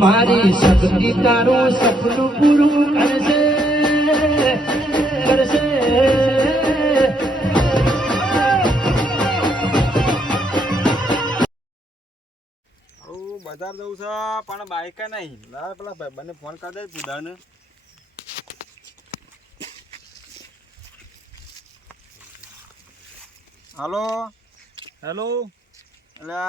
મારી શક્તિ તારું સપનું પૂરું કરશે કરશે. હું બજાર જવું છે પણ બાઈક નહીં. લાવ પેલા ભાઈબંધને ફોન કરી દે પુદાને હાલો? હેલો? એટલે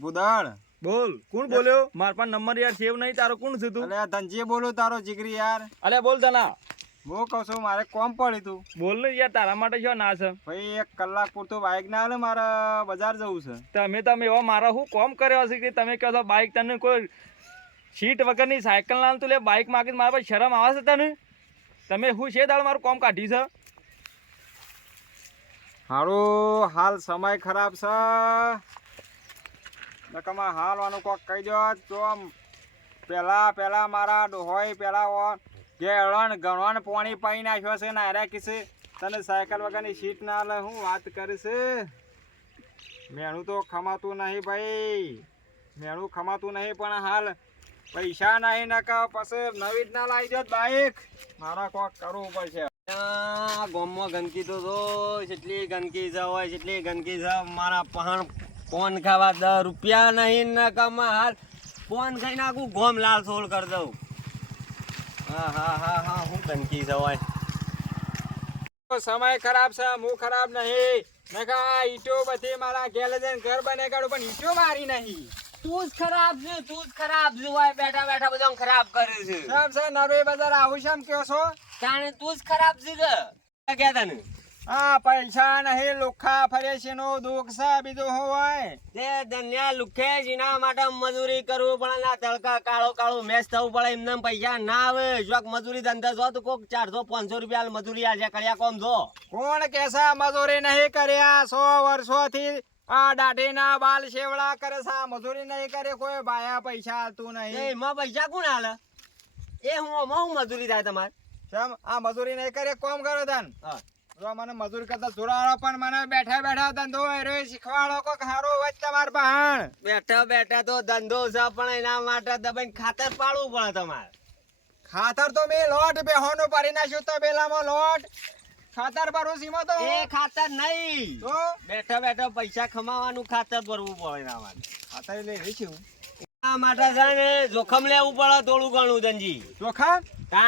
પુદાણ બોલ કોણ બોલ્યો? માર પાસે નંબર યાર સેવ નહીં તારો કોણ છે તું? એટલે આ ધનજી બોલું તારો જીગરી યાર. અલે બોલ તના હું કહું છું મારે કોમ પડી તું. બોલ ને યાર તારા માટે શું ના છે? ભાઈ એક કલાક પૂરતું બાઇક ના આવે મારે બજાર જવું છે. તમે તમે એવા મારા હું કોમ કર્યો છે કે તમે કહો છો બાઇક તને કોઈ સીટ વગરની સાયકલ ના તું લે બાઇક માંગી મારા પાસે શરમ આવે છે તને? તમે હું છે દાળ મારું કોમ કાઢી છે? હારું હાલ સમય ખરાબ છે. નકમાં હાલવાનું કોક કહી દો તો પેલા પેલા મારા ડોહોય પેલા ઓ ગેળણ ગણવાન પોણી પાઈ નાખ્યો છે ને હાર્યા કિસે, તને સાયકલ વગરની સીટ ના લે, હું વાત કરીશ. મેણું તો ખમાતું નહીં ભાઈ. મેણું ખમાતું નહીં, પણ હાલ પૈસા નહીં નકા પછી નવી જ ના લાવી દો બાઈક. મારા કોક કરવું પડશે. ગોમમાં ગંદકી તો જો જેટલી ગંદકી છે હોય જેટલી ગંદકી છે મારા પહાણ પોન ખાવા દસ રૂપિયા નહીં ને કમા હાલ પોન ખાઈ નાખું ગોમ લાલ સોળ કરી દઉં. હા હા હા હા હું ગંદકી છે સમય ખરાબ છે હું ખરાબ નહીં. નકા ઈટો બધી મારા ઘેર જઈને ઘર બને કાઢું પણ ઈટો મારી નહીં. તું જ ખરાબ છે તું જ ખરાબ છે બેઠા બેઠા બધા ખરાબ કરે છે. શામ છે નરવે બજાર આવું શામ કયો છો? તાણે તું જ ખરાબ છે કે? ક્યાં તને. હા પૈસા નહીં લુખા ફરે છે નો દુઃખ છે બીજું હોય? તે ધન્યા લુખે જીના માટે મજૂરી કરવું પડે ના તડકા કાળો કાળો મેચ થવું પડે એમને પૈસા ના આવે. જોક મજૂરી ધંધા જો તો કોક ચારસો પાંચસો રૂપિયા મજૂરી આજે કર્યા કોમ જો. કોણ કેસા મજૂરી નહીં કર્યા? સો વર્ષોથી આ દાઢીના બાલ શેવડા કરે છે. આ મજૂરી નહીં કરે કોઈ બાયા પૈસા હાલતું એ નહીં એમાં પૈસા કોણ હાલે એ હું મજૂરી થાય તમારે? આ મજૂરી નહીં કરે કોમ કરો તન. હા. જો મને મજૂરી કરતા જોરાડો પણ મને બેઠા બેઠા ધંધો રે શીખવાડો કોક હારો હોય તમાર બહાણ બેઠા બેઠા તો ધંધો છે પણ એના માટે દબાઈને ખાતર પાડવું પડે તમારે. ખાતર તો મેં લોટ બેહોનું પાડી નાખ્યું તો બેલામાં લોટ. ખાતર ભરું સીમો તો. એ ખાતર નહીં. તો? બેઠા બેઠા પૈસા કમાવાનું ખાતર ભરવું પડે એના માટે. ખાતર લઈ રહી છું માટે છે ને જોખમ લેવું પડે થોડું ઘણું ધનજી જોખમ?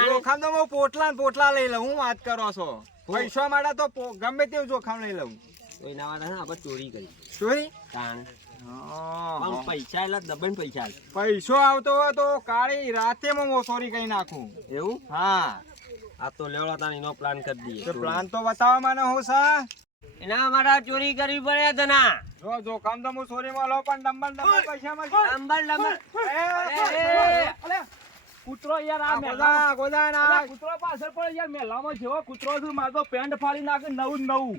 જોખમ તો હું પોટલા ને પોટલા લઈ લઉં હું વાત કરો છો. પૈસા માટે તો ગમે તેવું જોખમ લઈ લઉં. કોઈ એના માટે આપણે ચોરી કરી. ચોરી? તાણ. પૈસા એટલે દબાઈને પૈસા પૈસો આવતો હોય તો કાળી રાતે હું ચોરી કરી નાખું. એવું? હા. આ તો લેવડો તાણ એનો પ્લાન કરી દઈએ. તો પ્લાન તો બતાવવા મને હું સા? એના માટે ચોરી કરવી પડે તના. જો જોખમ તો હું ચોરીમાં લઉં પણ ડંબર ડંબર પૈસા માં એ, અલે. કૂતરો યાર આ મેલા ગોદાના કૂતરો પાછળ પડે યાર મેલામાં જેવો કૂતરો છું મારો તો પેન્ટ ફાડી નાખે નવું નવું.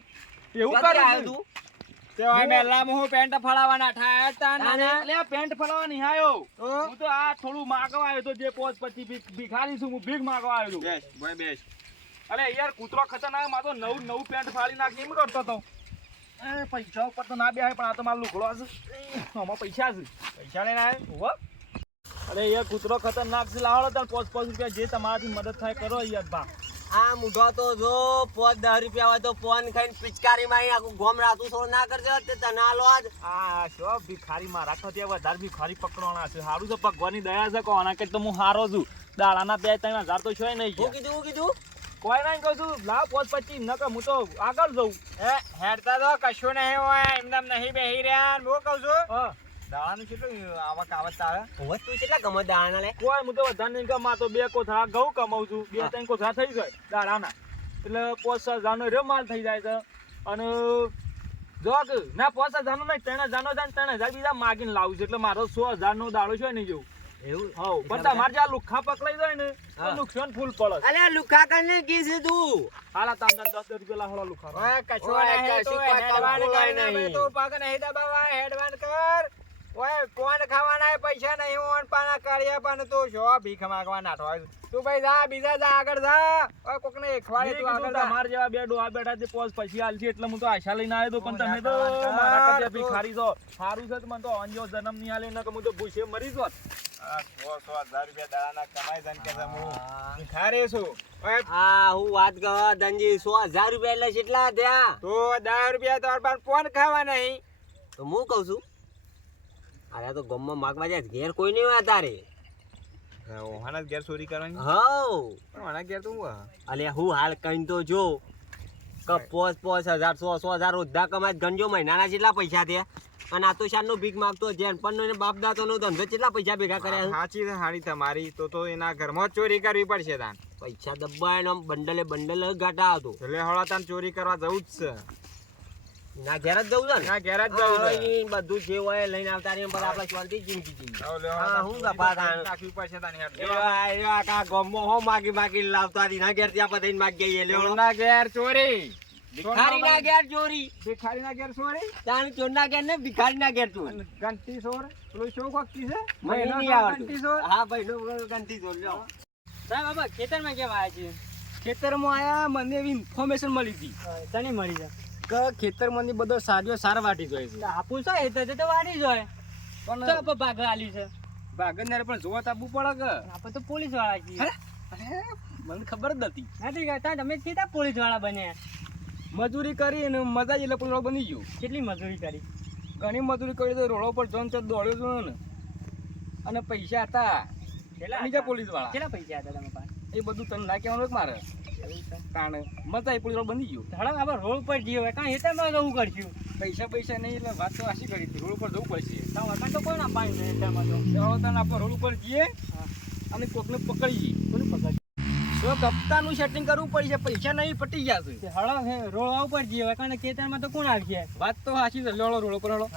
એવું કરે તું? મેલામાં હું પેન્ટ ફળાવાના ઠાયા તા નાના. પેન્ટ ફલાવા નહીં તો? હું તો આ થોડું માગવા આવ્યો તો જે પોચ પછી ભીખ- ભિખારી છું હું ભીખ માગવા આવ્યો છું. બેસ ભાઈ બેસ. અલે યાર કૂતરો ખતરનાક મારો તો નવું નવું પેન્ટ ફાડી નાખી એમ કરતો તો. એ પૈસા ઉપર તો ના બેહાય પણ આ તો મારો લુખડો છે આમાં પૈસા છે. પૈસા લઈને આવ્યો. અરે યાર કૂતરો ખતરનાક છે. લાવો તાર પાંચ પાંચ રૂપિયા. જે તમારાથી મદદ થાય કરો યાર બા. આ મૂઢો તો જો પાંચ દસ રૂપિયા હોય તો ફોન ખાઈને પિચકારી મારી આખું ગોમ રાતું થોડું ના કરજો તે તને આલો આજ. આ શો ભિખારી મારા તે વધારે ભિખારી પકડવાના છે. સારું છે ભગવાનની દયા છે કોના કે તો હું હારો છું. દાડાના બે ત્રણ હજાર તો છે નહીં હું કીધું હું કીધું? કોઈ નહીં કહું છું. લાવ પોચ પચીસ ન હું તો આગળ જઉં. હે હેડતા તો કશું નહીં હોય. એમનેમ નહીં બેહી રહ્યા. હું કહું છું હા કેટલું આવક આવત આવે હવે તું કેટલા ગમે દાણા લે? કોઈ હું તો વધારે નહીં કમાતો તો બે કોથળા ઘઉં કમાઉં છું. બે ત્રણ કોથળા થઈ જાય દાડાના. એટલે પોચ હજારનો રે માલ થઈ જાય છે. અને જો કે ના પોચ હજારનો નહીં ત્રણ હજારનો ત્રણ હજાર બીજા માગીને લાવું છું. એટલે મારો સો હજારનો દાડો છે નહીં જેવું. એવું? હવ. પણ તમારે જે આ લુખ્ખા પકડાઈ જાય ને નુકસાન ફૂલ પડે લુખા કરીને કી તું. હાલા તામ તામ દસ રૂપિયા લાખો. લુખા કશું નહીં હેડવાન કર. નહીં. બે પગ નહીં દબાવા હેડવાન કર. ઓય કોણ ખાવાના પૈસા નહીં ઓન પાના કાઢ્યા પણ તો જો ભીખ માંગવા નાઠો આવ્યો. તું ભાઈ જા બીજા જા આગળ જા. ઓય કોકને એકવાડે તું આગળ જા. તમારા જેવા બે ડોહા બેઠા છે પોસ પછી આલશે એટલે હું તો આશા લઈને આવ્યો તો પણ તમે તો મારા તો- ભિખારી છો. સારું છે મને તો અંજો જન્મની આલે ને કે હું તો ભૂસે મરી જોત રૂપિયા દાડાના કમાઈ જન કે હું? ભિખારી છું. હા હું વાત કહો ધનજી સો હજાર રૂપિયા એટલે કેટલા થયા? તો દસ રૂપિયા તો પણ ફોન ખાવા નહીં? તો હું કહું છું અરે તો ગમમાં માગવા જાય ઘેર કોઈ નહીં હોય તારે. ઓહાના ઘેર ચોરી કરવાની? હવ. પણ ઘેર તો હું અલે હું હાલ કઈ તો જો કે પોસ પોસ હજાર સો સો હજાર રોજના કમાય ગણજો મહિનાના જેટલા પૈસા થયા. અને આ તો શાનનો ભીખ માગતો જેન પણ બાપ દાતો નો ધંધો કેટલા પૈસા ભેગા કર્યા સાચી હારી તમારી તો તો એના ઘરમાં ચોરી કરવી પડશે તાન. પૈસા દબાય બંડલે બંડલ ગાટા હતો એટલે હળા તાન ચોરી કરવા જવું જ છે. ના ઘેર જ જવું છે ને? ઘેર જ જવું છે. બધું જે હોય લઈને આવતા રહીએ પછી આપણે શાંતિ જિંદગી જીવીએ. હા, હું ચોરી પડશે તાન આખા હો માગી માગી લાવતા હતી ના ઘેર ત્યાં બધાને માગી આવીએ લ્યો. ચોરના ઘેર ચોરી. ભિખારીના ઘેર ચોરી. ભિખારીના ઘેર ચોરી? તાણ ચોરના ઘેર ને ભિખારીના ઘેર ચોરી. ઘંટી ચોર? પેલું શું કોક છે? મને નહીં આવડતું. હા ભાઈ નો ગંતી ચોર લ્યો. સાહેબ બાબા ખેતરમાં કેમ આવ્યા છીએ ખેતરમાં આયા મને એવી ઇન્ફોર્મેશન મળી હતી. તને મળી જાય કે ખેતરમાંથી બધો સારીઓ સાર વાટી જાય છે. આપું છે એ તો તો વાડી જોઈએ તો પણ આપણે ભાગ આલી છે. ભાગંદારે પણ જોવા તો આપવું પડે કે. આપણે તો પોલીસવાળા છીએ? મને ખબર જ નથી. નથી કહેતા તમે સીધા પોલીસવાળા બન્યા મજૂરી કરી અને મજા જ એટલે પણ બની ગયું. કેટલી મજૂરી કરી? ઘણી મજૂરી કરી તો રોડો પર જોન તો દોડ્યો છું ને. અને પૈસા હતા. કેટલા બીજા પોલીસવાળા કેટલા પૈસા હતા તમે પાસે? એ બધું તને ના કહેવાનું મારે? તાણ. મજા એ પોલીસ બની ગયું. હળો આપણે રોડ પર જઈએ હોય કાં હેતરમાં જવું કરશું પૈસા પૈસા નહીં એટલે વાત તો આશી કરી હતી. રોડ ઉપર જવું પડશે. તો કોઈ ના નહીં એટલામાં તો આપણે રોડ ઉપર જઈએ અને કોકને પકડીએ. કોનું પકડ તો કપ્તાનું સેટિંગ કરવું પડશે. પૈસા નહીં પટી ગયા છે. તે હળો હે રોડ ઉપર જઈએ હોય કારણ ખેતરમાં તો કોણ આવશે વાત તો સાચી છે. રોડ ઉપર હળો.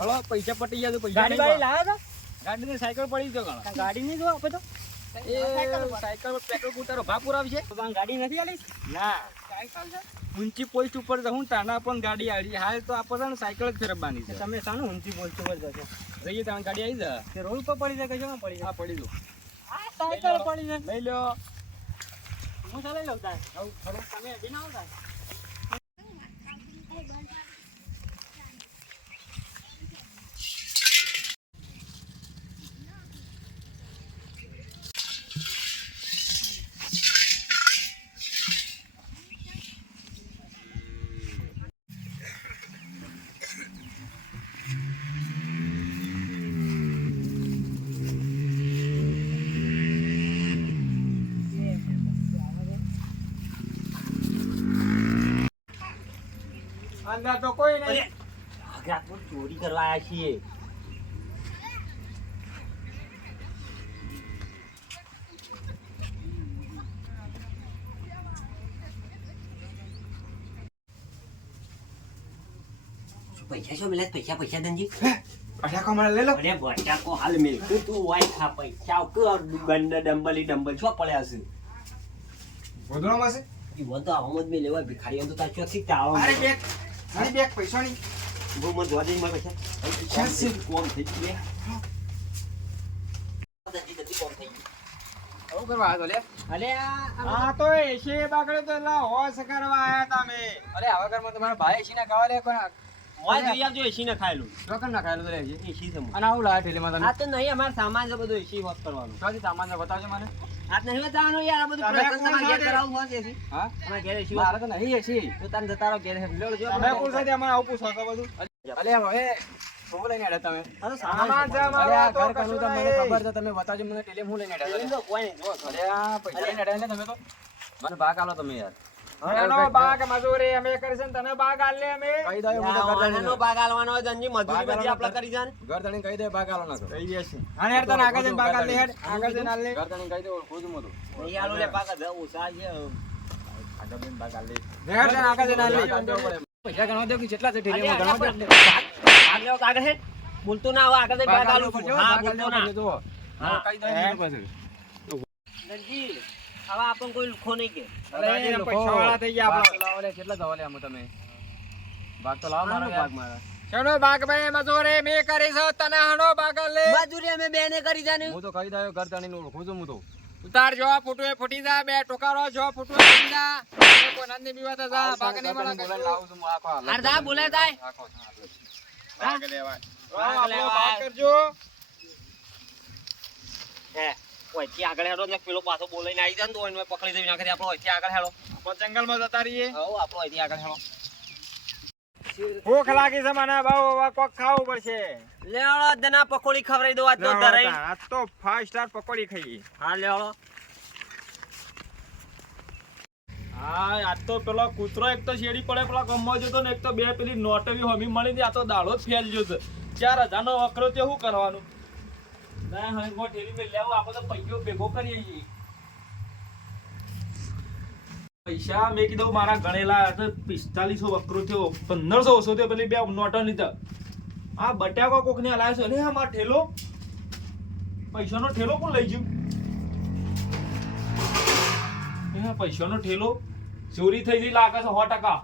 હળો. પૈસા પટી ગયા તો પૈસા ગાડી લાવ્યા ને સાયકલ પડી ગયો ગાડી નહીં જો આપણે તો? સાયકલ પર પેટ્રોલ ઉતારો. ભાપુર આવશે તો ગાડી નથી આલી? ના. ઊંચી પોસ્ટ ઉપર હું તાના પણ ગાડી આવી હાલ તો આપણે સાયકલ જ ફેરવવાની છે. તમે સાનું ઊંચી બોલતો ઉપર જશો જઈએ ત્યાં ગાડી આવી જાય તે રોડ ઉપર પડી જાય કે શું પડી હા પડી દો જાય સાયકલ પડી જાય. લઈ લો. હું ચાલી લઉં તાર? તમે બિના આવતા? અંદર તો કોઈ નહીં. આગળ આપણે ચોરી કરવા આવ્યા છીએ. પૈસા શું મિલે પૈસા પૈસા દંજી અઢાકો કમાડ લઈ લો અરે બટાકો હાલ મેલતું તું વાય ખા પૈસા કે ગંડ ડંબલી ડંબલ છો પડ્યા છે. વધરો માસે ઈ તો આવામાં મે લેવા ભિખારીઓ તો તાર ચોથી તાવ. અરે બેગ અરે બેગ પૈસા નહીં બહુ મને જોવા દે પૈસા પૈસા કોમ થઈ ગયું ધનજી ધનજી કોમ થઈ ગયું. આવું કરવા આવ્યો લે. અલે આ તો એસી બાકડે તો લા હોશ કરવા આયા તમે. અરે આવા ઘરમાં તમારા ભાઈ એસી ના ખાવા લે પણ મોય જોઈ આવજો એસી ને ખાયેલું ચોકન ના ખાયેલું તો એસી છે અને આવું લાવે ઠેલીમાં તમે આ તો નહીં અમારે સામાન છે બધું એસી વોશ કરવાનું. સામાન છે, બતાવજો મને. આ નહીં બતાવવાનું યાર આ બધું પ્રસંગ તમારે ઘેર કરાવવું હોય એસી હા? તમારે ઘેર એસી મારે તો નહીં એસી તો તારે જતા રહો ઘેર લ્યો જો તમે પૂછો તે અમને આવું પૂછો છો બધું. અલે હવે શું લઈને આડ્યા તમે. આ સામાન સામાન છે છે આ ઘર તો તો કશું મને ખબર છે તમે બતાવજો મને ટેલી હું લઈને આડ્યા કોઈ નહીં જો અરે આ પૈસા લઈને આડ્યા તમે તો? મને ભાગ આલો તમે યાર. એનો બાગ મજૂરી અમે કરી તને બાગ આલે અમે. કહી દો હું તો ઘર આનો આલવાનો હોય ધનજી મજૂરી બધી આલવાનો કરી જાય ઘર ધણીને કહી દે ભાગ આલો ના કરો. કહી અને યાર તને આગળ જઈને બાગ આલે હેડ. આગળ જઈને આલે ઘર ધણીને કહી દે ઓળખું છું હું નહીં આલો લે ભાગ દે ઓછા છે. આગળ જઈને બાગ આલે. હેડ તને આગળ જઈને આલે. પૈસા ગણવા દો કે જેટલા છે અરે ગણવા દો. પણ લેવો આગળ છે બોલતો ના આગળ જઈને ભાગ આલું હા બોલતો ના. હા. કહી દો? એની ધનજી હવે આપણ કોઈ લુખો નહીં કે. અરે પૈસાવાળા થઈ ગયા આપણે. લાવો લે, કેટલા જવા લે આમ તમે? ભાગ તો લાવો મારો ભાગ. મારા શેનો ભાગ ભાઈ? મજૂરે મે કરી છો તને હનો ભાગ લે મજૂરી અમે બેને કરી જાને. હું તો કહી દઉં ઘર તાણીને ઓળખું છું હું તો. ઉતાર જો ફૂટવે એ ફૂટી જા બે ટોકારો જો ફૂટું એ ફૂટી જા. કોઈ નંદી બીવા તો જા ભાગ વાળા મળે. લાવું છું હું આખો અરે જા બોલે જાય. આખો. ભાગ લેવાય. ભાગ આપણો લેવાય. કરજો હે ઓયથી આગળ હેડો ને પેલો પાછો બોલાઈને આવી જાય ને તો એને પકડી દેવી નાખે આપણે ઓયથી આગળ હેડો. આપણે જંગલમાં જતા રહીએ. હો આપણે ઓયથી આગળ હેડો. ભૂખ લાગી છે મને બહુ કોક ખાવું પડશે. લેવડો દના પકોડી ખવરાઈ દો આજ તો ધરાઈ. આજ તો ફાઈવ સ્ટાર પકોડી ખાઈ હા લેવડો હા આજ તો પેલો કૂતરો એક તો શેડી પડે પેલા ગમવા જતો ને એક તો બે પેલી નોટવી હોમી મળી આ તો જ ફેલ છે. ચાર હજારનો વકરો તે શું કરવાનું? ના આપણે તો ભેગો કરીએ છીએ. પૈસા મેં કીધું મારા ગણેલા પિસ્તાલીસો વકરો થયો, પંદરસો ઓછો થયો, પેલી બે નોટો લીધા. આ બટાકો કોકને હલાવ્યો છે. અરે, આ મારો ઠેલો. પૈસાનો ઠેલો કોણ લઈ ગયું? પૈસાનો ઠેલો ચોરી થઈ ગઈ, લાગે છે સો ટકા.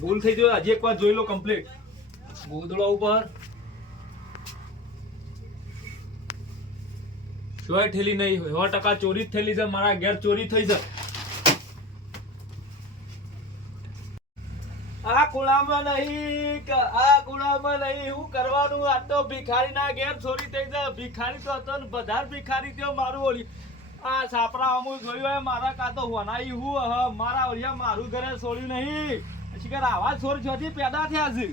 ભૂલ થઈ ગયો. હજી એક વાર જોઈ લો કમ્પ્લીટ ગોદડો ઉપર. શોય થેલી નહીં સો ટકા ચોરી જ થયેલી છે. મારા ઘેર ચોરી થઈ છે. આ ખૂણામાં નહીં. આ ખૂણામાં નહીં. હું કરવાનું? આ તો ભિખારીના ઘેર ચોરી થઈ જાય ભિખારી તો હતો ને. બધા ભિખારી થયો મારું ઓળી આ છાપરા અમુક જોયું મારા કાં તો હોનાઈ હું હ મારા ઓળિયા મારું ઘરે છોડ્યું નહીં. શિખર આવા થયા છે.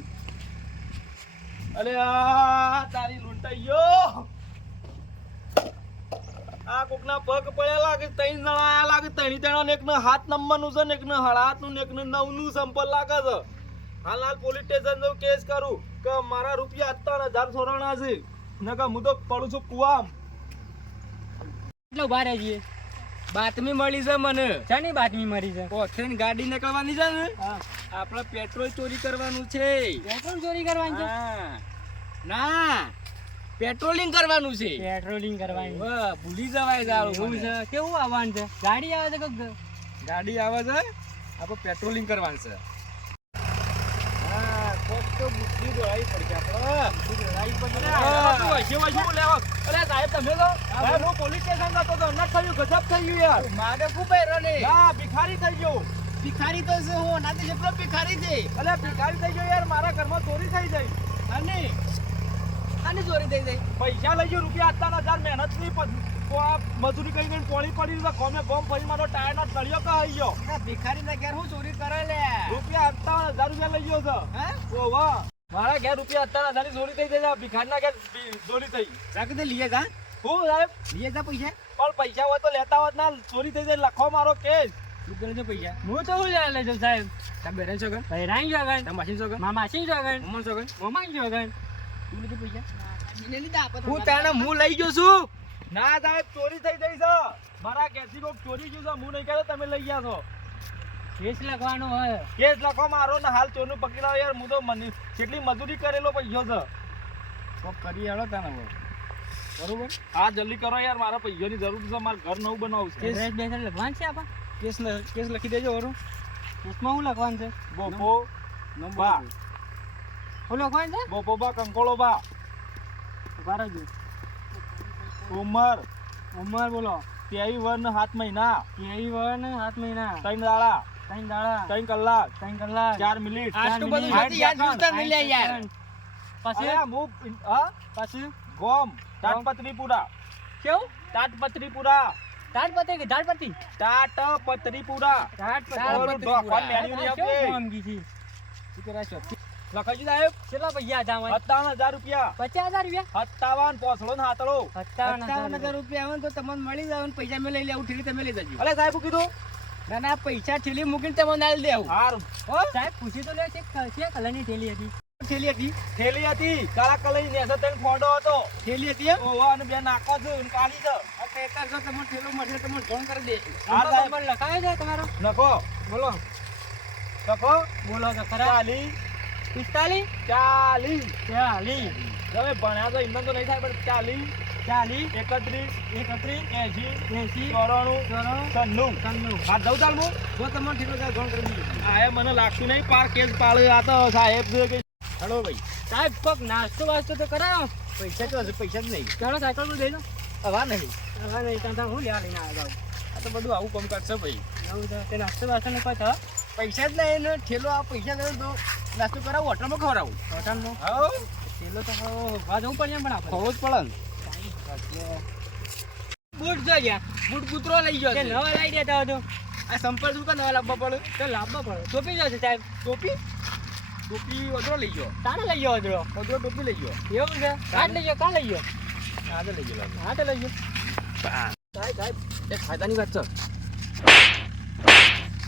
પગ પડ્યા લાગે, ત્રણ જણા આયા લાગે ત્રણી જણા ને એકને હાથ નંબરનું છે ને નું ને નવનું સંપલ લાગે છે. હાલ હાલ પોલીસ સ્ટેશન જઉં કેસ કરું, કે મારા રૂપિયા અત્યાર હજાર સોરાણા છે. નકર હું તો પડું છું કુવામ. એટલે ઊભા રહેજે. બાતમી મળી છે મને. શાની બાતમી મળી છે? પોથેન ગાડી નીકળવાની છે ને? આપણે પેટ્રોલ ચોરી કરવાનું છે. પેટ્રોલ ચોરી કરવાનું છે? ના. પેટ્રોલિંગ કરવાનું છે. પેટ્રોલિંગ કરવાનું. ભૂલી જવાય જાવ એવું છે? કેવું આવવાનું છે? ગાડી આવે છે ગાડી આવે છે? આપણે પેટ્રોલિંગ કરવાનું છે હા કોક તો બુદ્ધિ દોડાવી પડશે આપણે બુદ્ધિ દોડાવી પડશે અરે, વૈસે વૈસે હું લેવા અરે સાહેબ તમે તો સાહેબ હું પોલીસ સ્ટેશન જતો તો ન થયું ગજબ થઈ ગયું યાર મારે શું હા ભિખારી થઈ ગયો ભિખારી તો છે હું નાથી જેટલો ભિખારી છે ભિખારી થઈ ગયો યાર મારા ઘરમાં ચોરી થઈ ગઈ અને આની ચોરી થઈ જાય પૈસા લઈ ગયો રૂપિયા અત્યાર હજાર મહેનતની મજૂરી કરી કરીને પોણી પડી તો કોમે ગોમ ફરી મારો ટાયર ના તળિયો કહી ગયો ભિખારી ના ઘેર હું ચોરી કરે લે. રૂપિયા અત્યાવન હજાર રૂપિયા લઈ ગયો છે. હે? મારા ઘેર રૂપિયા અત્યારે હજાર ચોરી થઈ જાય ભિખારી ના ઘેર ચોરી થઈ. રાખી દે લીએ જા. હું સાહેબ? લીએ જા પૈસા. પણ પૈસા હોય તો લેતા હોત ના ચોરી થઈ જાય લખો મારો કેસ. શું કરે છે પૈસા? હું તો શું લે છે સાહેબ? તમે બેરેન છો ગણ બહેરાઈ છો ગણ તમે માસી છો ગણ મામા છો ગણ મમ્મા છો ગણ મમ્મા છો ગણ તું લીધું પૈસા? હું તાણે હું લઈ ગયો છું. ના સાહેબ ચોરી થઈ ગઈ છે. મારા ઘેરથી કોક ચોરી ગયું છે હું નહીં કર્યો તમે લઈ ગયા છો. કેસ લખવાનો હોય. કેસ લખો મારો ને હાલ ચોનું પકડી લાવ યાર. હું તો મને કેટલી મજૂરી કરેલો પૈસો છે. કોક કરી આલો તને બરોબર? હા જલ્દી કરો યાર. મારા પૈસાની જરૂર છે. મારે ઘર નવું બનાવવું છે. કેસ બેસ લખવાનું છે આપા કેસ ન- કેસ લખી દેજો વરું કેસમાં શું લખવાનું છે? બોપો નંબર બા. શું લખવાનું છે? બોપો બા કંકોળો બા. ઊભા રહેજો ઉમર. ઉંમર બોલો. ત્યાવી વન સાત મહિના. કેવી વન સાત મહિના. ત્રણ દાડા. ત્રણ દાડા. ત્રણ કલાક. ત્રણ કલાક. ચાર મિનિટ. આટલું બધું નથી મિનિટ. જોતા મિલ્યા યાર. પછી? અરે હું હા? પછી? ગોમ. તાટપત્રીપુરા. કેવું? તાટપત્રીપુરા. કે આપણે. નામ કીધી? શું કરાય છો? લખાઈ સાહેબ કેટલા પૈસા હતા સત્તાવન હજાર રૂપિયા. પચાસ હજાર રૂપિયા? સત્તાવન પોસડો ને હાથડો સત્તાવન સત્તાવન હજાર હજાર રૂપિયા આવે તો તમને મળી જાય પૈસા મેં લઈ લેવું. તમે લઈ જજો. અલે સાહેબ કીધું? ના ના પૈસા ઠેલી મૂકીને તમે આલી દેવું. હાર. સાહેબ પૂછી તો લે છે છે કલરની ઠેલી હતી. ઠેલી હતી? થેલી હતી. કાળા કલરની હશે તને ફોડો હતો. ઠેલી હતી એમ? ઓવા અને બે નાખો છો અને કાઢી દો. આ ટેકર જો તમને ઠેલો મળશે તમને ફોન કરી દે હા સાહેબ. લખાય છે તમારો? લખો. બોલો. લખો. બોલો તો ખરા. ચાલી પિસ્તાલીસ? ચાલી ચાલી હવે ભણ્યા તો ઇન્ધન તો નહીં થાય પણ ચાલી ચાલીસ એકત્રીસ એકત્રીસ એસી એસી ચોરાણું ચોરાણું છન્નું. હાથ દઉં ચાલ હું જો તમને ઠીક છે ગણ કરી દીધી એ મને લાગતું નહીં. પાર કેસ પાડે આ તો સાહેબ છે ભાઈ. સાહેબ કોક નાસ્તો વાસ્તો તો કરાવો. પૈસા તો પૈસા જ નહીં. ચાલો સાયકલ લો હવા નહીં. હવે નહીં ત્યાં હું લેવા લઈને આવ્યા આ તો બધું આવું કામ કરશે ભાઈ. તો નાસ્તો વાસ્તો ને કોઈ પૈસા જ નહીં ને ઠેલો આ પૈસા દે તો નાસ્તો કરાવું હોટલમાં ખવડાવું. હોટલમાં? હા. ઠેલો તો હવા જવું પડે પણ ખવો જ પડે બૂટ જો ગયા બૂટ કૂતરો લઈ ગયો છે. નવા લાવી દેતા હતો આ સંપર્ક શું નવા લાવવા પડે? તો લાવવા પડે. ટોપી જશે સાહેબ. ટોપી? ટોપી વધરો લઈ ગયો. તારે લઈ ગયો ઓદરો ઓદરો ટોપી લઈ ગયો. એવું છે? કાઢ લઈ ગયો? કાં લઈ ગયો? આજે લઈ ગયો લાગે. લઈ ગયો. સાહેબ સાહેબ એક ફાયદાની વાત છે.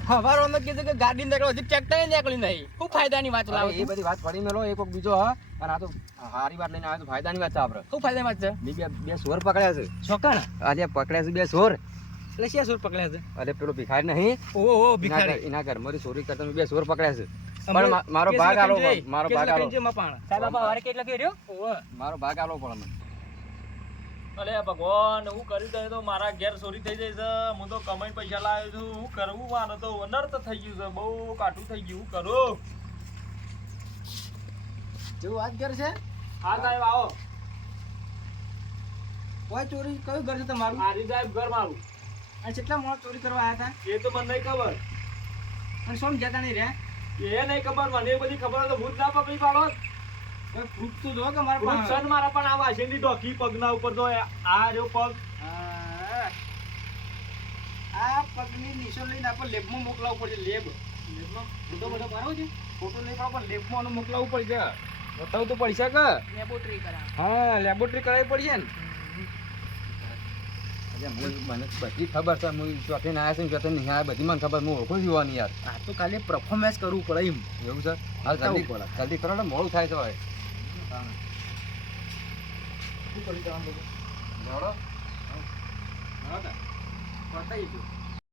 હવારો કે ગાડી અંદર હજી ટ્રેક્ટર નીકળી નહીં. શું ફાયદાની વાત લાવો એ બધી વાત પડી મેલો. એક બીજો હા. અને આ તો હારી વાત લઈને આવ્યો તો ફાયદાની વાત છે આપણે શું ફાયદાની વાત છે? બે બે સોર પકડ્યા છે. છોકણ આજે પકડ્યા છે બે સોર. એટલે શિયા સોર પકડ્યા છે? અરે પેલો ભિખારી નહીં. ઓહો ભિખારી ઘર- એના ઘરમાંથી ચોરી કરતા બે સોર પકડ્યા છે. પણ મારો ભાગ આલો મારો ભાગ આલો. સાહેબ બાપા વારે કેટલા કર્યો? મારો ભાગ આલો પણ મને અલે ભગવાન હું કરી દે તો મારા ઘેર ચોરી થઈ જાય છે. હું તો કમાઈ પૈસા લાવ્યો છું. હું કરવું મારે તો અનર્થ થઈ ગયું છે. બહુ કાઠું થઈ ગયું. હું કરું? જેવું વાત ઘર છે? હા સાહેબ આવો. કોઈ ચોરી કયું ઘર છે તમારું? આરી સાહેબ ઘર મારું. અને કેટલા માણસ ચોરી કરવા આવ્યા એ તો મને નહીં ખબર. અને શું જતા નહીં રહ્યા? એ નહીં ખબર મને એ બધી ખબર તો ભૂત ના પકડી પાડો. કોઈ તો જો કે મારા ભૂત પાસે છે મારા પણ આ વાસણની ડોકી પગના ઉપર તો આ રહ્યો પગ. આ પગની નિશાન લઈને આપણે લેબમાં મોકલાવવું પડશે લેબ. લેબમાં? ફોટો બધો મારો છે ફોટો નહીં પણ લેબમાં મોકલાવવું પડશે. બતાવું તો પૈસા કે લેબોરેટરી કરાવ હા લેબોરેટરી કરાવવી પડશે ને અરે હું મને બધી ખબર છે હું ચોથે ના આવ્યા છે ચોથે નહીં આવ્યા બધી મને ખબર હું ઓળખું છું યુવાની યાર આ તો ખાલી પરફોર્મન્સ કરવું પડે એમ એવું છે હાલ જલ્દી જલ્દી કરો ને મોડું થાય છે હવે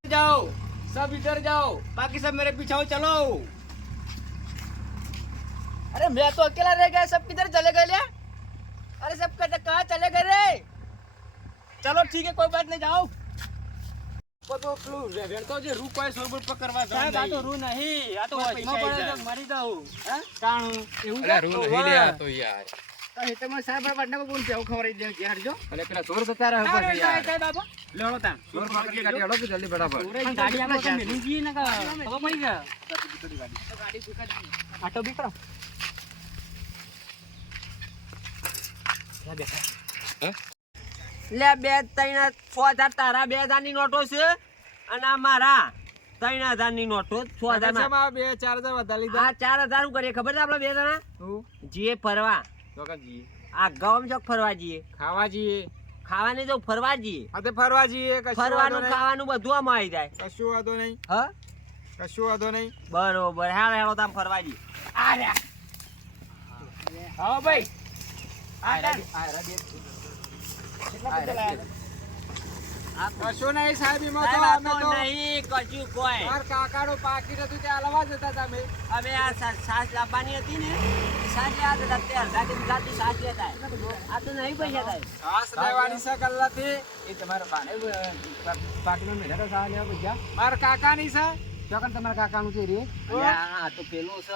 जाओ सब इधर जाओ बाकी सब मेरे पीछे हो चलो अरे मैं तो अकेला रह गया सब किधर चले गए ले अरे सब कहते कहाँ चले गए रे चलो ठीक है कोई बात नहीं जाओ બધો પેલું રેડતો જે રૂપ હોય સોરબુર પકડવા સાહેબ આ તો રૂ નહીં આ તો કોઈ વચમાં પૈસા પડે જાય. તો મરી જાઉં હા? તાણું એવું અરે છે? રૂ નહીં લે આ તો યાર તો એ સાહેબ કોણ દે અને પેલા ચોર ચોર પકડી જલ્દી ફટાફટ. ગાડી આપણે મેલી ને આટો લે બે ત્રણ છ હજાર તારા બે હજારની નોટો છે અને આ મારા ત્રણ હજારની નોટો છ. હજાર. બે ચાર હજાર વધારે આ ચાર હજાર શું કરીએ ખબર છે આપડે બે જણા? જે ફરવા. જઈએ આ ગામ ચોક ફરવા જઈએ. ખાવા જઈએ. ખાવાની તો ફરવા જઈએ. તે ફરવા જઈએ. ફરવાનું ખાવાનું બધું આમાં આવી જાય. કશું વાંધો નહીં. હ? કશું વાંધો નહીં. બરોબર. હા હેડો તામ ફરવા જઈએ. હા. ભાઈ. કશું નહીં સાહેબ એમાં તો અમે તો તો નહીં કશું કોઈ. માર કાકાનું પાકી હતું તે અલવા જતા હતા અમે. અમે આ સાસ લાવવાની હતી ને સાસ લેવા જતા તે અડધા કે બીજાથી સાસ લેતા આ તો નહીં પૈસા થાય. ઘાસ લેવાની છે કલ્લાથી એ તમારા બાને મહિના તો સાવા લેવા પૈસા. મારા કાકાની છે? ચોકન તમારા કાકાનું છે રે? આ તો પેલું છે.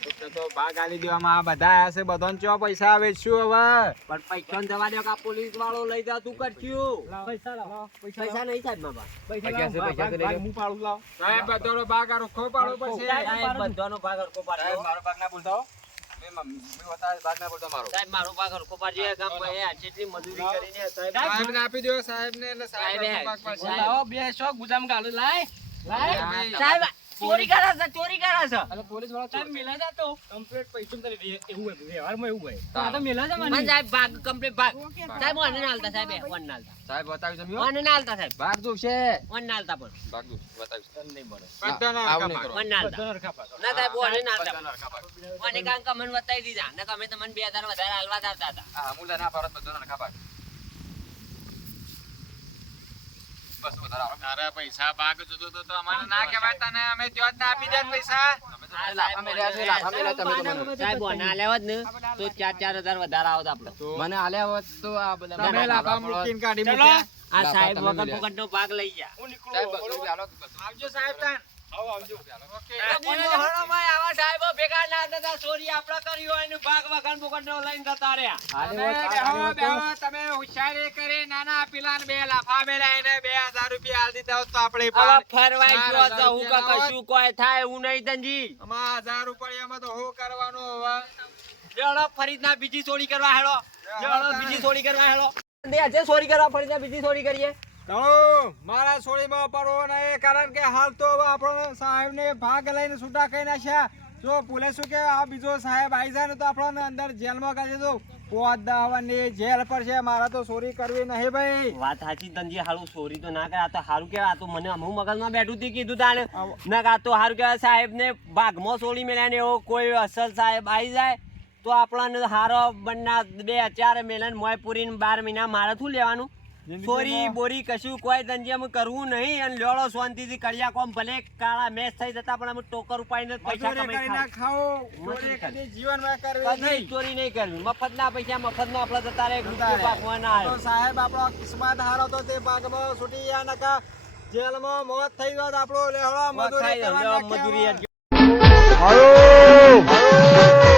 તો ભાગ આલી દેવામાં આ બધા આયા છે બધાને ચો પૈસા આવે શું હવે? પણ પૈસા જવા દો કે પોલીસ વાળો લઈ જા તું કરશું પૈસા લાવો. પૈસા નહીં સાહેબ મારા પૈસા છે પૈસા લઈ હું પાડું લાવ. સાહેબ બધાનો ભાગ આ રોખો પડશે સાહેબ બધાનો ભાગ હરખો પાડજો. સાહેબ મારો ભાગ ના બોલતા સાહેબ ને આપી દો સાહેબ ને સાહેબ. લાવો બે શોખ ગુજામ ગાલો લાય. લાય. સાહેબ ચોરી કરે છે ચોરી કરે છે. અને પોલીસવાળા તમે મેલા જાતો કમ્પ્લીટ પૈસા તારી એવું વ્યવહારમાં એવું હોય. આ તો મેલા જા મને મને સાહેબ ભાગ કમ્પ્લીટ ભાગ. સાહેબ ઓન ના હાલતા સાહેબ ઓન મને ના હાલતા સાહેબ બતાવી તમે ઓન ના હાલતા સાહેબ. ભાગ જોશે. ઓન ના હાલતા પણ. ભાગ જો બતાવી નહીં મળે. બધાના આવું નહીં ઓન ના હાલતા બધાનો હરખા પાડો. ના સાહેબ મને ના હાલતા મને કાંઈ કમન બતાવી દીધા. ને તમે તમને બે હજાર વધારે હાલવા દાતા આવતા હતા. આ અમૂલ્ય ના પાડત બધાના નખા પાડ બસ વધારે આવો. તારા પૈસા ભાગ જોતો તો તો અમારે ના કહેવાય તને અમે ત્યાં ના આપી દે પૈસા. સાહેબ ના લેવા જ ને તો ચાર ચાર હજાર વધારે આવત આપડે. મને આલ્યા હોત તો આ બધા તમે લાફા મૂકીને કાઢી મૂક્યા. આ સાહેબ વગર ફોકટ નો ભાગ લઈ સાહેબ, રૂપિયા આલો તો આવજો. આવા સાહેબો ભેગા ના થતા ચોરી આપડે કરી હોય ને ભાગ વગર ફોકટ લઈને જતા રહ્યા. તમે બેહો બેહો તમે હોશિયારી કરી નાના પેલાને બે લાફા મેલા એને બે હજાર રૂપિયા આલ દીધા તો આપણે ફરવાઈ ગયો તો હું કશું કોઈ થાય હું નહીં તનજી આમાં હજાર રૂપિયામાં તો હું કરવાનો હવે? લેવડો ફરીદના બીજી ચોરી કરવા હેડો લેવડો બીજી ચોરી કરવા હેડો આજે ચોરી કરવા ફરીદના બીજી ચોરી કરીએ. ઘણું મારા સોળીમાં પડવો નહીં કારણ કે હાલ તો આપણો સાહેબને ભાગ લઈને છૂટા કરી નાખ્યા. જો પોલીસ શું કે આ બીજો સાહેબ આવી જાય ને તો આપણને અંદર જેલમાં કરી દો પોત દાવાની જેલ પર છે મારે તો ચોરી કરવી નહીં ભાઈ. વાત સાચી તનજી હાલું ચોરી તો ના કરે આ તો હારું કેવા તો મને અમુક મગજમાં બેઠું હતી કીધું તાને ના. આ તો હારું કેવા સાહેબ ને ભાગમાં ચોરી મેલ્યા ને એવો કોઈ અસલ સાહેબ આવી જાય તો આપણને હારો બંને બે ચાર મેલન મોય પૂરીને બાર મહિના મારે શું લેવાનું? ચોરી બોરી કશું કોઈ અમે કરવું નહીં અને લેવડો શાંતિથી કર્યા કોમ ભલે કાળા મેચ થઈ જતા પણ અમે ટોકર ઉપાડીને પૈસા કમાઈ ના ખાઓ જીવનમાં કરવી નહીં. ચોરી નહીં કરવી. મફતના પૈસા મફતમાં આપણે જતા રહે રૂપિયો પાકવા ના આવે સાહેબ આપણો કિસ્મત હારો તો તે ભાગમાં છૂટી ગયા નકા. જેલમાં મોત થઈ ગયો તો આપણો લેહડો મોત મજૂરી કરવા મજૂરી હાલો!